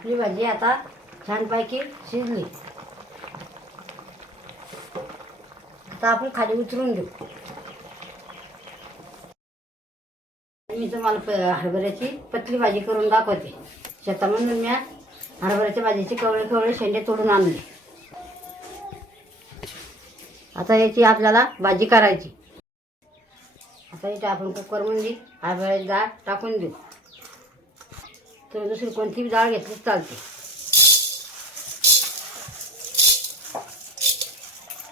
आपली भाजी आता छानपैकी शिजली. आता आपण खाली उतरून घेऊ. मी तुम्हाला प हरभऱ्याची पतली भाजी करून दाखवते. शेतामधून मी हरभऱ्याच्या भाजीचे कवळे कवळे शेंडे तोडून आणले. आता याची आपल्याला भाजी करायची. आता इथे आपण कुकरमध्ये हरभऱ्याची डाळ टाकून देऊ. तर दुसरी कोणती डाळ घेतली चालते.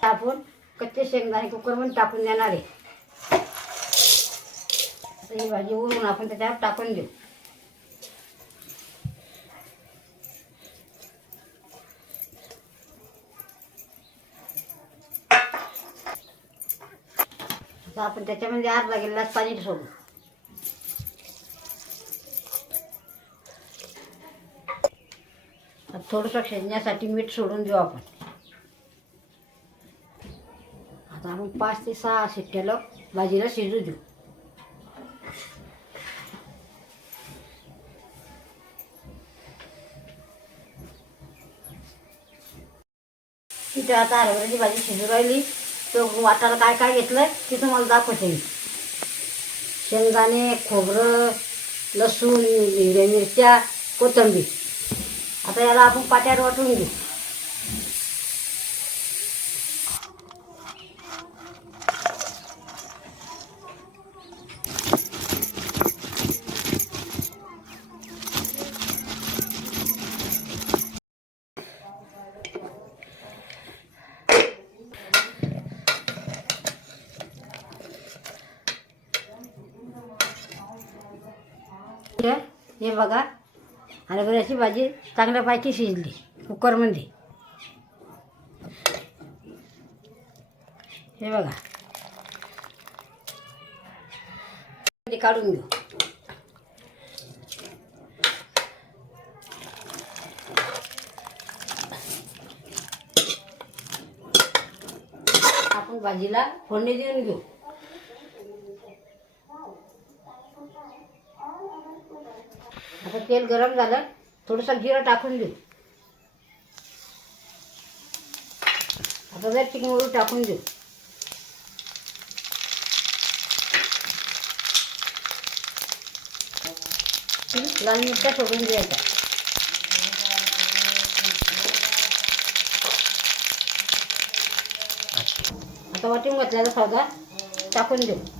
आपण कच्चे शेंगदाणे कुकरमध्ये टाकून देणार आहे. ही भाजी उरून आपण त्याच्यावर टाकून देऊ. आपण त्याच्यामध्ये अर्धा गिलास पाणी सोडू आता थोडंसं शिजण्यासाठी मीठ सोडून देऊ आपण. आता आपण पाच ते सहा शिट्ट्याला भाजीला शिजू देऊ. तिथे आता हरभऱ्याची भाजी शिजू राहिली. तो वाटायला काय काय घेतलं ते तुम्हाला दाखवते मी. शेंगदाणे खोबरं लसूण हिरव्या मिरच्या कोथिंबीर. आता याला आपण पाट्यावर वाटून घेऊ हे हे बघा हरभऱ्याची भाजी चांगल्यापैकी शिजली कुकरमध्ये. हे बघा. काढून घेऊ. आपण भाजीला फोडणी देऊन घेऊ. आता तेल गरम झालं थोडंसं जिरं टाकून देऊ. आता जर चिकन टाकून देऊ. लाल मिरच्या सोडून द्यायचा आता वाटून घातलेला सौदा टाकून देऊ.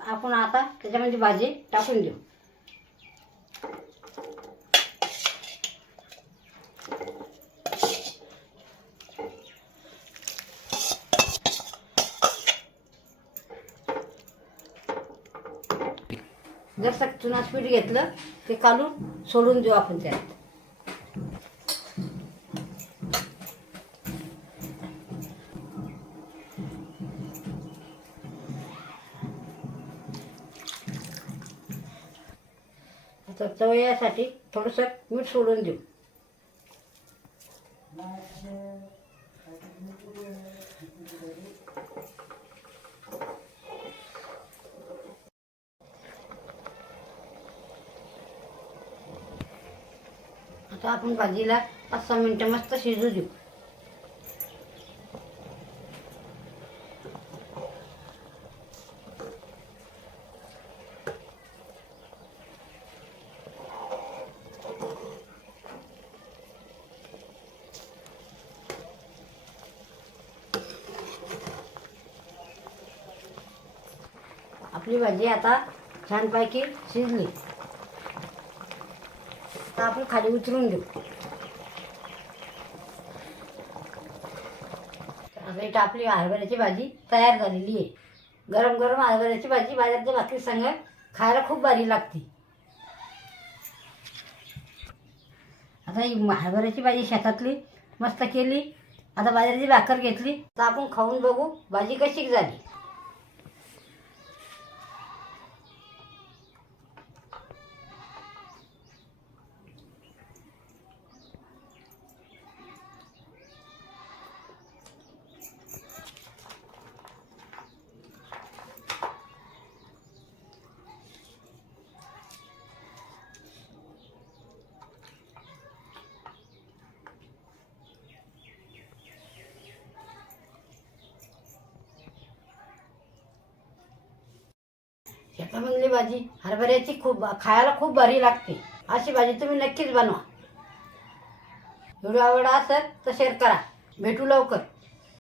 आपण आता त्याच्यामध्ये भाजी टाकून देऊ. जसं चुनाच पीठ घेतलं ते काढून सोडून देऊ आपण त्यात. आता चव यासाठी थोडंसं मीठ सोडून देऊ. आता आपण भाजीला पाच सहा मिनटं मस्त शिजू देऊ. आपली भाजी आता छानपैकी शिजली. आता आपण खाली उतरून घेऊ. आता इथं आपली हरभऱ्याची भाजी तयार झालेली आहे. गरम गरम हरभऱ्याची भाजी बाजारच्या भाकरी संग खायला खूप भारी लागते. आता ही हरभऱ्याची भाजी शेतातली मस्त केली. आता बाजाराची भाकर घेतली. तर आपण खाऊन बघू भाजी कशी झाली. चांगली भाजी हरभऱ्याची खूप खायला खूप भारी लागते. अशी भाजी तुम्ही नक्कीच बनवा. व्हिडिओ आवडला असेल तर शेअर करा. भेटू लवकर.